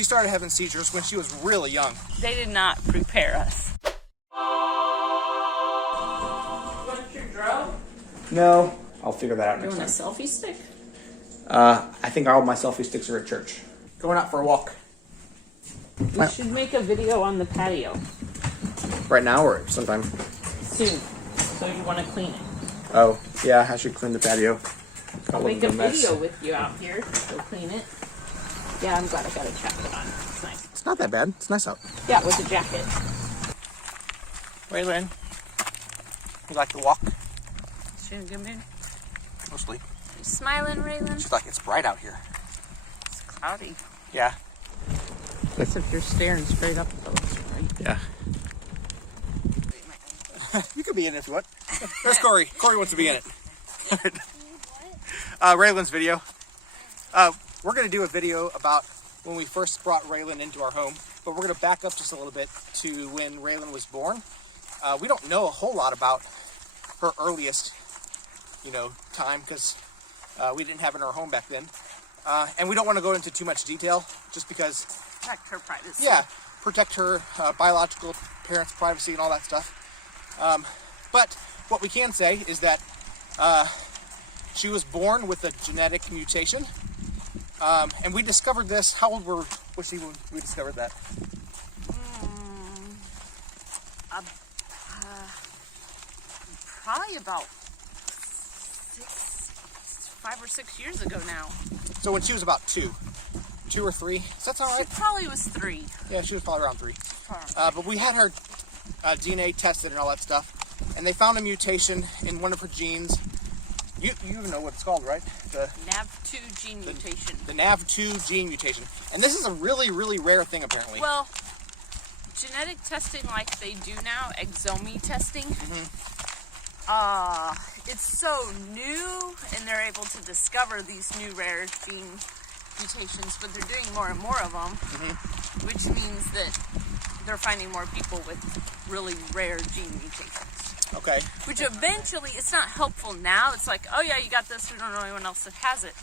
she started having seizures when she was really young. They did not prepare us. Want your drill? No, I'll figure that out You next want a time. selfie stick? I think all my selfie sticks are at church. Going out for a walk. We should make a video on the patio Right now or sometime? soon. So you want to clean it. Oh, yeah, I should clean the patio. I'll make a video with you out here. So clean it. Yeah, I'm glad I got a jacket on. It's nice. It's not that bad. It's nice out. Yeah, with a jacket. Raelynn, you like to walk? She in a good mood? Mostly. You smiling, Raelynn? She's like, it's bright out here. It's cloudy. Yeah. Guess if you're staring straight up at those, right? Yeah. You could be in it if you want. There's Corey. Corey wants to be in it. Raelynn's video. We're going to do a video about when we first brought Raelynn into our home, but we're going to back up just a little bit to when Raelynn was born. We don't know a whole lot about her earliest, time because we didn't have her in our home back then. And we don't want to go into too much detail just because... Protect her privacy. Yeah, protect her biological parents' privacy and all that stuff. But what we can say is that she was born with a genetic mutation. And we discovered this. How old was she when we discovered that? Probably about 5 or 6 years ago now. So when she was about 2 or 3. Does that sound right? She probably was 3. Yeah, she was probably around 3. But we had her DNA tested and all that stuff, and they found a mutation in one of her genes. You even know what it's called, right? The NAV2 gene mutation. The NAV2 gene mutation. And this is a really, really rare thing, apparently. Well, genetic testing like they do now, exome testing, it's so new, and they're able to discover these new rare gene mutations, but they're doing more and more of them, which means that they're finding more people with really rare gene mutations. Okay. Which eventually, it's not helpful now. It's like, oh yeah, you got this, we don't know anyone else that has it.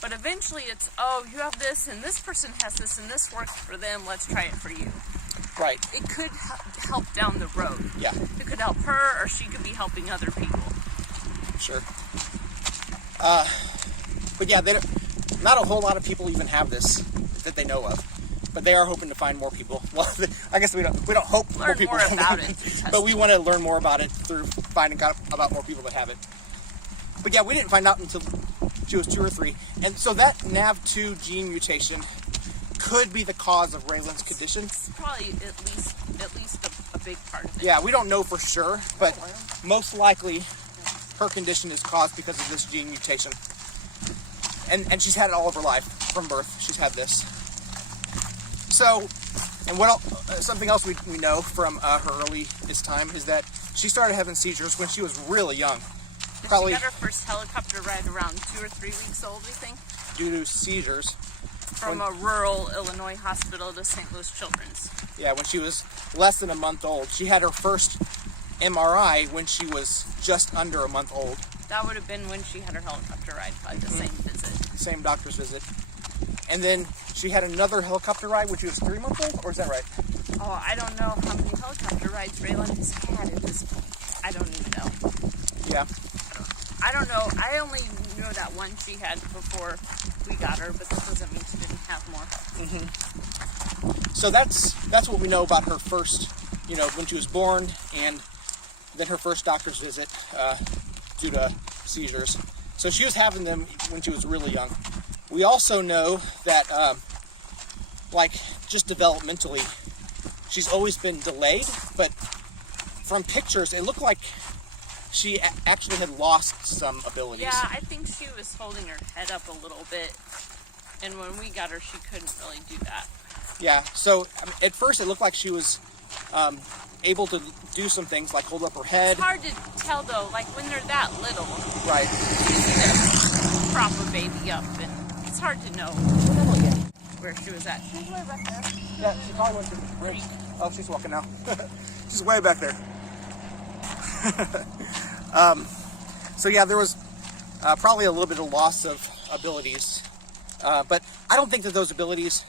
But eventually it's, oh, you have this, and this person has this, and this works for them, let's try it for you. Right. It could help down the road. Yeah. It could help her, or she could be helping other people. Sure. But yeah, not a whole lot of people even have this that they know of. But they are hoping to find more people. Well, I guess we don't hope more people. Learn more about it through testing. But we want to learn more about it through finding out about more people that have it. But yeah, we didn't find out until she was 2 or 3. And so that NAV2 gene mutation could be the cause of Raelynn's condition. It's probably at least a big part of it. Yeah, we don't know for sure, but most likely her condition is caused because of this gene mutation. And she's had it all of her life. From birth, she's had this. So, and something else we know from her earliest time is that she started having seizures when she was really young. Probably she got her first helicopter ride around 2 or 3 weeks old, we think. Due to seizures. From a rural Illinois hospital to St. Louis Children's. Yeah, when she was less than a month old. She had her first MRI when she was just under a month old. That would have been when she had her helicopter ride, probably the same visit. Same doctor's visit. And then she had another helicopter ride when she was 3 months old, or is that right? Oh, I don't know how many helicopter rides Raelynn has had at this point. I don't even know. Yeah. I don't know. I only know that one she had before we got her, but that doesn't mean she didn't have more. So that's what we know about her first, when she was born, and then her first doctor's visit due to seizures. So she was having them when she was really young. We also know that, just developmentally, she's always been delayed, but from pictures, it looked like she actually had lost some abilities. Yeah, I think she was holding her head up a little bit, and when we got her, she couldn't really do that. Yeah, so at first it looked like she was able to do some things, like hold up her head. It's hard to tell, though, like when they're that little. Right. You prop a baby up, and it's hard to know where she was at. She's way back there. Yeah, she probably went to the break. Oh, she's walking now. She's way back there. So yeah, there was probably a little bit of loss of abilities, but I don't think that those abilities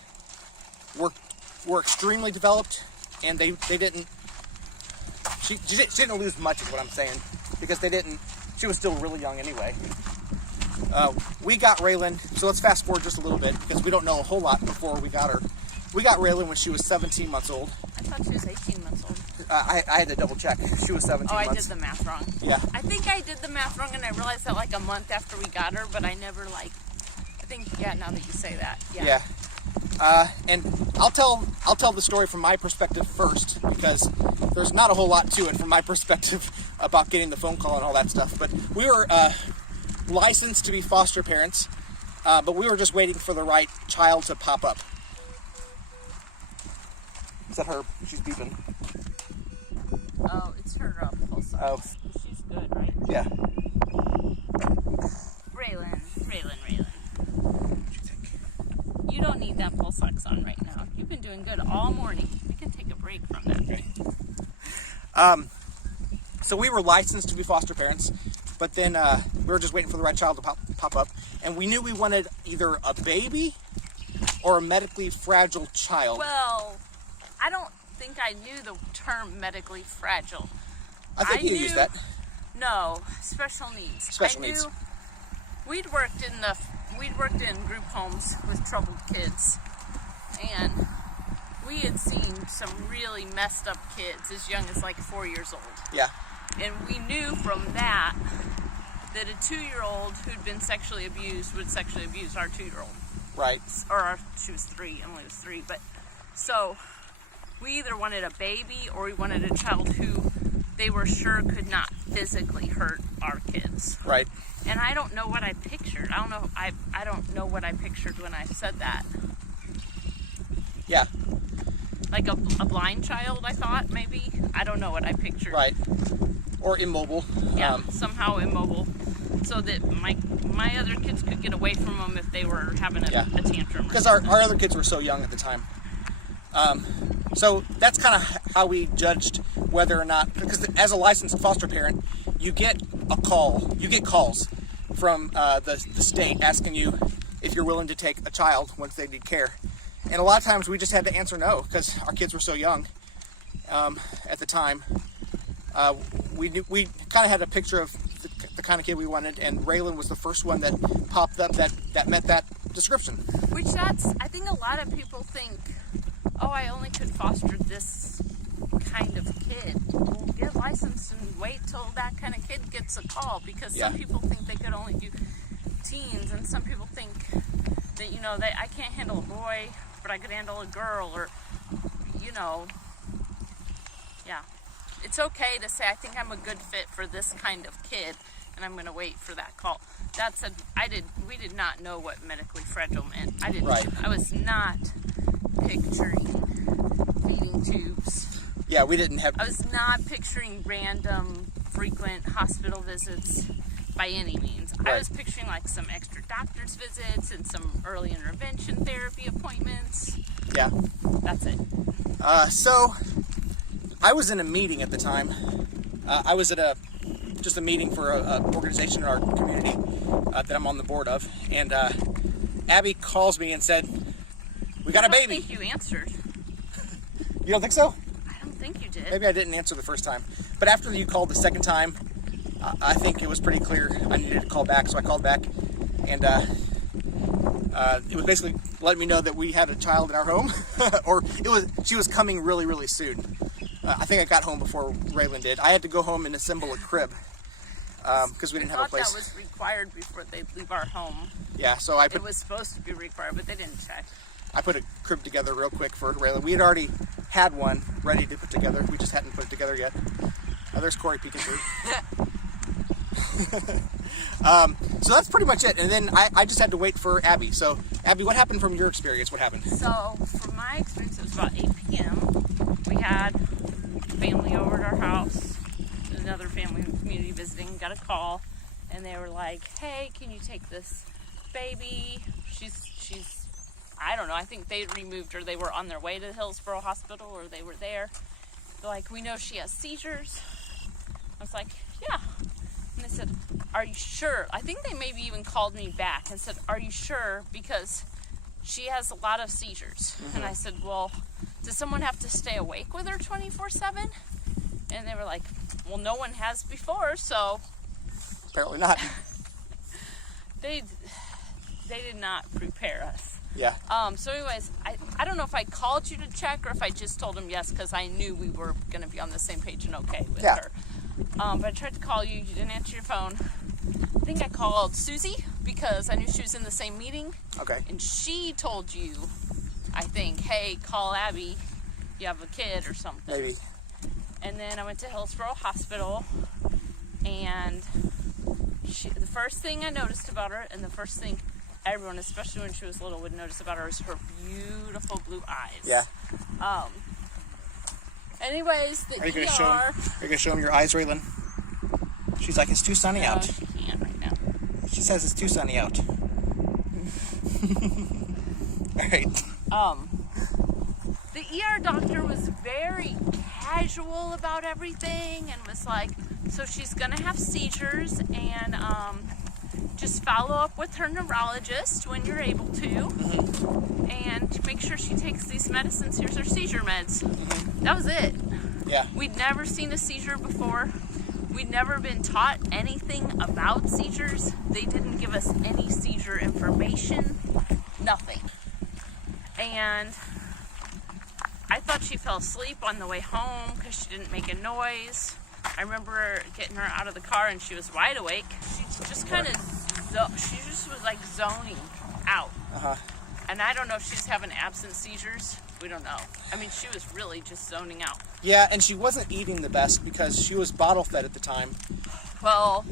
were extremely developed, and they didn't. She didn't lose much, is what I'm saying, because they didn't. She was still really young anyway. We got Raelynn, so let's fast forward just a little bit because we don't know a whole lot before we got her. We got Raelynn when she was 17 months old. I thought she was 18 months old. I had to double check. She was 17 months. I did the math wrong. Yeah. I think I did the math wrong, and I realized that like a month after we got her, but I never I think, yeah, now that you say that. Yeah. And I'll tell the story from my perspective first, because there's not a whole lot to it from my perspective about getting the phone call and all that stuff. But we were licensed to be foster parents, but we were just waiting for the right child to pop up. Is that her? She's beeping. Oh, it's her pulse ox. Oh. She's good, right? Yeah. Raelynn. What do you think? You don't need that pulse ox on right now. You've been doing good all morning. We can take a break from that. Okay. So we were licensed to be foster parents, but then we were just waiting for the right child to pop up, and we knew we wanted either a baby or a medically fragile child. Well, I don't think I knew the term medically fragile. I think you used that. No, special needs. Special needs. We'd worked in group homes with troubled kids, and we had seen some really messed up kids as young as like 4 years old. Yeah. And we knew from that a 2-year-old who'd been sexually abused would sexually abuse our 2-year-old. Right. She was 3, Emily was 3, but so we either wanted a baby or we wanted a child who they were sure could not physically hurt our kids. Right. And I don't know what I pictured. I don't know what I pictured when I said that. Yeah. Like a blind child, I thought, maybe. I don't know what I pictured. Right. Or immobile. Yeah, somehow immobile. So that my other kids could get away from them if they were having a tantrum. Because our other kids were so young at the time. So that's kind of how we judged whether or not, because as a licensed foster parent, you get calls from the state asking you if you're willing to take a child once they need care. And a lot of times we just had to answer no because our kids were so young at the time. We kind of had a picture of the kind of kid we wanted, and Raelynn was the first one that popped up that met that description. Which I think a lot of people think, oh, I only could foster this kind of kid. Well, get licensed and wait till that kind of kid gets a call, because some people think they could only do teens, and some people think that, that I can't handle a boy, but I could handle a girl, or, It's okay to say, I think I'm a good fit for this kind of kid, and I'm going to wait for that call. That said, we did not know what medically fragile meant. I was not picturing feeding tubes. Yeah, we didn't have... I was not picturing random, frequent hospital visits by any means. Right. I was picturing like some extra doctor's visits and some early intervention therapy appointments. Yeah. That's it. So, I was in a meeting at the time. I was at just a meeting for an organization in our community that I'm on the board of, and Abby calls me and said, "We got a baby." I don't think you answered. You don't think so? I don't think you did. Maybe I didn't answer the first time, but after you called the second time, I think it was pretty clear I needed to call back, so I called back, and it was basically letting me know that we had a child in our home, or she was coming really, really soon. I think I got home before Raelynn did. I had to go home and assemble a crib because we didn't have a place. I thought that was required before they leave our home. Yeah, so it was supposed to be required, but they didn't check. I put a crib together real quick for Raelynn. We had already had one ready to put together. We just hadn't put it together yet. There's Corey peeking through. So that's pretty much it. And then I just had to wait for Abby. So, Abby, what happened from your experience? What happened? So, from my experience, it was about 8 p.m. We had family over at our house, another family in the community visiting, got a call, and they were like, "Hey, can you take this baby? She's I don't know, I think they removed her. They were on their way to the Hillsborough Hospital, or they were there. They're like, we know she has seizures." I was like, "Yeah." And they said, "Are you sure?" I think they maybe even called me back and said, "Are you sure? Because she has a lot of seizures. And I said, well, does someone have to stay awake with her 24/7? And they were like, well, no one has before, so. Apparently not. They did not prepare us. Yeah. So anyways, I don't know if I called you to check or if I just told them yes, because I knew we were going to be on the same page and okay with her. But I tried to call you. You didn't answer your phone. I think I called Susie because I knew she was in the same meeting. Okay. And she told you, I think, hey, call Abby. You have a kid or something. Maybe. And then I went to Hillsborough Hospital, and the first thing I noticed about her, and the first thing everyone, especially when she was little, would notice about her, is her beautiful blue eyes. Yeah. Anyways, the Are you ER. Are you gonna show him your eyes, Raelynn? She's like, it's too sunny out. She can't right now. She says it's too sunny out. All right. The ER doctor was very casual about everything and was like, so she's gonna have seizures, and just follow up with her neurologist when you're able to, and make sure she takes these medicines. Here's her seizure meds. That was it. Yeah. We'd never seen a seizure before. We'd never been taught anything about seizures. They didn't give us any seizure information. Nothing. And I thought she fell asleep on the way home because she didn't make a noise. I remember getting her out of the car and she was wide awake. She just kind of, she just was like zoning out. And I don't know if she's having absent seizures. We don't know. I mean, she was really just zoning out. Yeah, and she wasn't eating the best because she was bottle fed at the time. Well,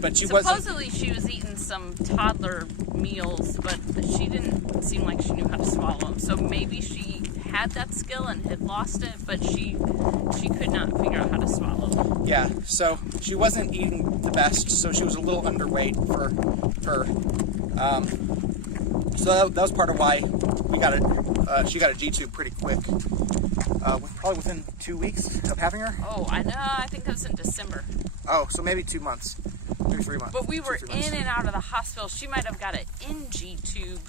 but she supposedly she was eating some toddler meals, but she didn't seem like she knew how to swallow them. So maybe she had that skill and had lost it, but she could not figure out how to swallow them. Yeah, so she wasn't eating the best, so she was a little underweight for her. So that was part of why she got a G-tube pretty quick. Probably within 2 weeks of having her. Oh, I know. I think that was in December. Oh, so maybe 2 months, maybe 3 months. But we were in and out of the hospital. She might have got an NG tube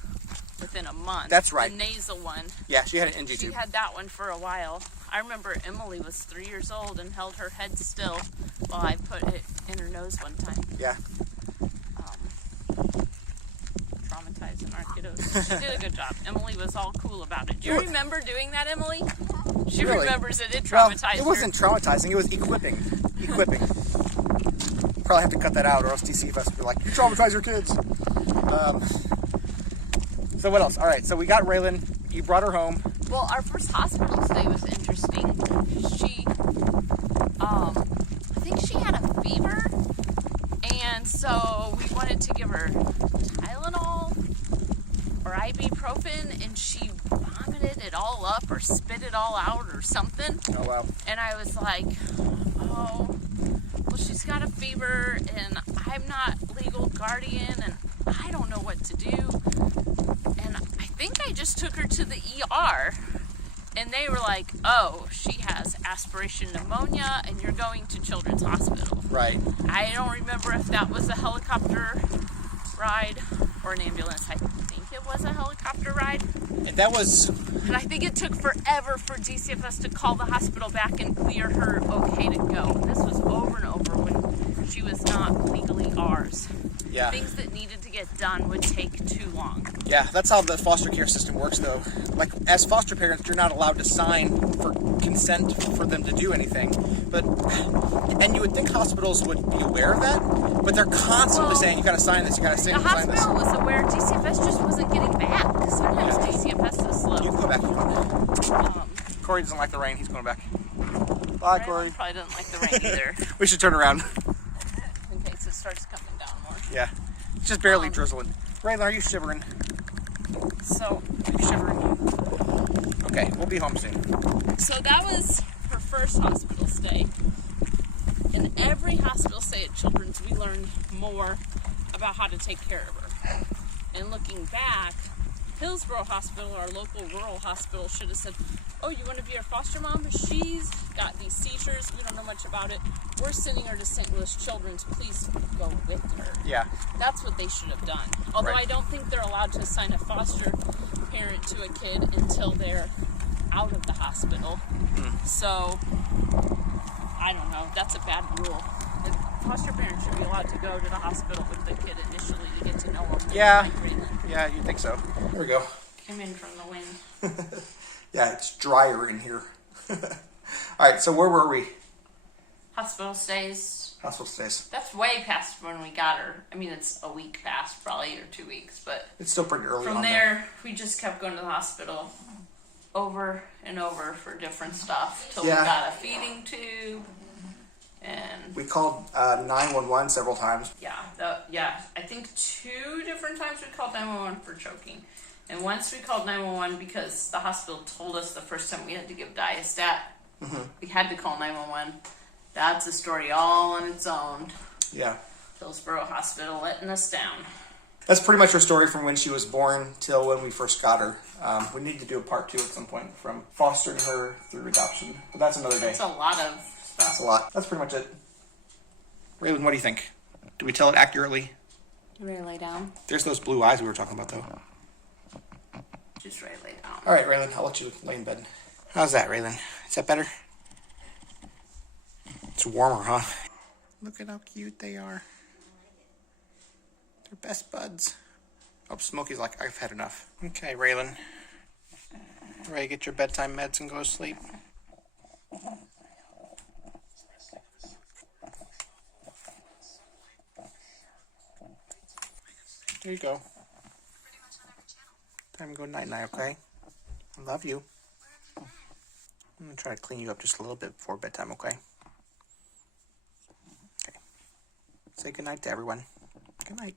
within a month. That's right. The nasal one. Yeah, she had an NG She tube. had that one for a while. I remember Emily was 3 years old and held her head still while I put it in her nose one time. Yeah. Traumatizing our kiddos. She did a good job. Emily was all cool about it. Do you remember doing that, Emily? She Really? remembers it. It traumatized her. It wasn't traumatizing. It was equipping. Probably have to cut that out, or else DCFS will be like, you traumatize your kids. So what else? All right. So we got Raelynn. You brought her home. Well, our first hospital stay was interesting. She, I think she had a fever, and so we wanted to give her Tylenol or ibuprofen, and she vomited it all up or spit it all out or something. Oh, wow. And I was like, oh, well, she's got a fever, and I'm not legal guardian, and I don't know what to do. And I think I just took her to the ER, and they were like, oh, she has aspiration pneumonia, and you're going to Children's Hospital. Right. I don't remember if that was a helicopter ride or an ambulance. I think it was a helicopter ride. And that was... And I think it took forever for DCFS to call the hospital back and clear her okay to go. And this was over and over when she was not legally ours. Yeah. Things that needed to get done would take too long. Yeah, that's how the foster care system works, though. Like, as foster parents, you're not allowed to sign for consent for them to do anything. And you would think hospitals would be aware of that, but they're constantly saying, you gotta sign this, you gotta sign this. The hospital was aware. DCFS just wasn't getting back. Sometimes DCFS is slow. You can go back. Corey doesn't like the rain, he's going back. Bye, Corey. Probably doesn't like the rain either. We should turn around. In case it starts coming down more. Yeah. It's just barely drizzling. Raelynn, are you shivering? So, Are you shivering? Okay, we'll be home soon. So that was her first hospital stay. In every hospital stay at Children's, we learned more about how to take care of her. And looking back, Hillsborough Hospital, our local rural hospital, should have said, oh, you want to be our foster mom? She's got these seizures. We don't know much about it. We're sending her to St. Louis Children's. Please go with her. Yeah. That's what they should have done. Although Right. I don't think they're allowed to assign a foster parent to a kid until they're out of the hospital. So, I don't know. That's a bad rule. The foster parents should be allowed to go to the hospital with the kid initially to get to know them. Yeah. Like Raelynn. Yeah, you'd think so. There we go. Came in from the wind. Yeah, it's drier in here. All right, so where were we? Hospital stays. Hospital stays. That's way past when we got her. I mean, it's a week past, probably, or 2 weeks, but It's still pretty early from on there, we just kept going to the hospital over and over for different stuff till Yeah. we got a feeding tube. And We called 911 several times. I think 2 different times we called 911 for choking. And once we called 911 because the hospital told us the first time we had to give diastat, we had to call 911. That's a story all on its own. Yeah. Hillsborough Hospital letting us down. That's pretty much her story from when she was born till when we first got her. We need to do a part 2 at some point from fostering her through adoption. But that's another day. That's a lot of stuff. That's a lot. That's pretty much it. Raelynn, what do you think? Do we tell it accurately? You ready to lay down? There's those blue eyes we were talking about, though. Just ready to lay down. All right, Raelynn, I'll let you lay in bed. How's that, Raelynn? Is that better? It's warmer, huh? Look at how cute they are. They're best buds. Oh, Smokey's like, I've had enough. Okay, Raelynn. Ready to get your bedtime meds and go to sleep? There you go. Time to go night-night, okay? I love you. I'm going to try to clean you up just a little bit before bedtime, okay? Okay. Say goodnight to everyone. Good night.